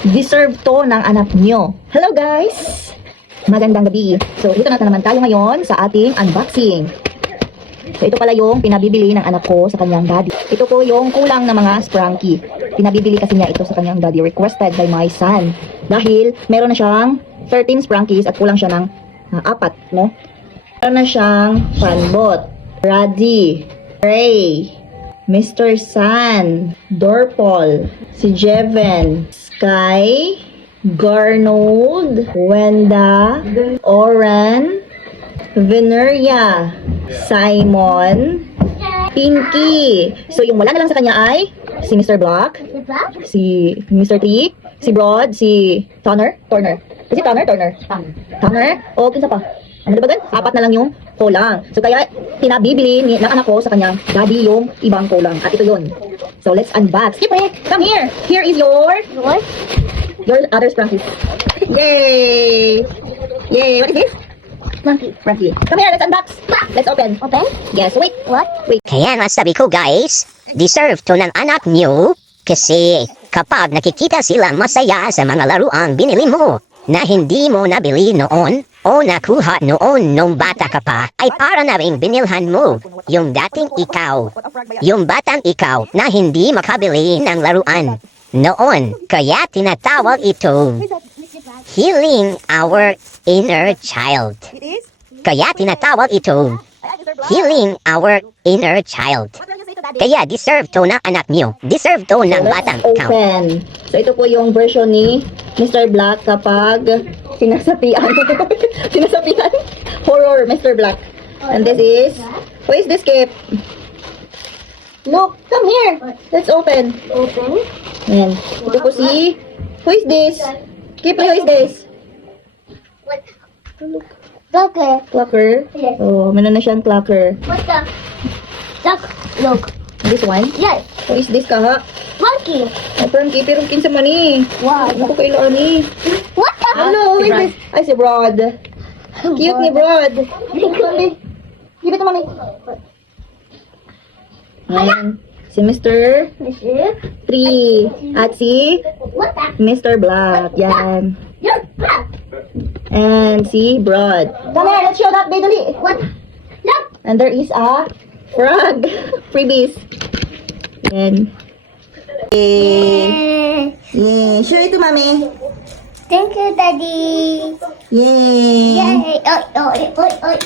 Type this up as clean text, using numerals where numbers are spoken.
Deserve to ng anak nyo. Hello guys! Magandang gabi. So, dito na naman tayo ngayon sa ating unboxing. So, ito pala yung pinabibili ng anak ko sa kanyang daddy. Ito po yung kulang na mga Spranky. Pinabibili kasi niya ito sa kanyang daddy. Requested by my son. Dahil meron na siyang 13 Sprankies at kulang siya ng 4, no? Meron na siyang Fanbot, Raddy, Ray, Mr. Sun, Dorpol, si Jeven, Sky, Garnold, Wenda, Oren, Veneria, Simon, Pinky. So, yung wala na lang sa kanya ay si Mr. Black, si Mr. T, si Broad, si Turner. Is it Turner? O, kinsa pa? Ano ba gan? 4 na lang yung kulang. So, kaya pinabibili ng anak ko sa kanyang daddy yung ibang kulang. At ito yun. So, let's unbox. Kipre, come here. Here is your other Sprankies. Yay! Yay! What is this? Spranky. Come here, let's unbox. Let's open. Open? Yes, wait. What? Wait. Kaya nga sabi ko guys, deserve to ng anak nyo kasi kapag nakikita silang masaya sa mga laruang binili mo na hindi mo nabili noon o nakuha noon nung bata ka pa, ay para na rin binilhan mo yung dating ikaw, yung batang ikaw na hindi makabili ng laruan noon. Kaya tinatawag ito healing our inner child. Kaya tinatawag ito healing our inner child. Kaya deserve to ng anak niyo. Deserve to ng batang ikaw. Open. So, ito po yung version ni Mr. Black kapag sinasapian. Sinasapian. Horror, Mr. Black. And this is, who is this, Kip? Look, come here. Let's open. Open? Ayan. Ito po si, who is this? Kip, who is this? What? Doctor. Clucker. Yes. Oh, meron na siyang clucker. What's the... Duck. Look. This one? Yes. Who is this, kaha? Monkey. Ay, parang Kipirong kinsa man eh. Wow. Ako kailangan eh. What the... Hello, who is this? Ay, si Broad. Cute ni Broad. Give it to mommy. Ayan. Si Mr. Monsieur? 3. At si What the... Mr. Black. Yan. You're black. And si Broad. Come here, let's show that baby. What? Look. And there is a frog. Freebies. Yan. Yay. Yay. Show it to mommy. Thank you, Daddy. Yay. Yay. Oi, oi, oi, oi.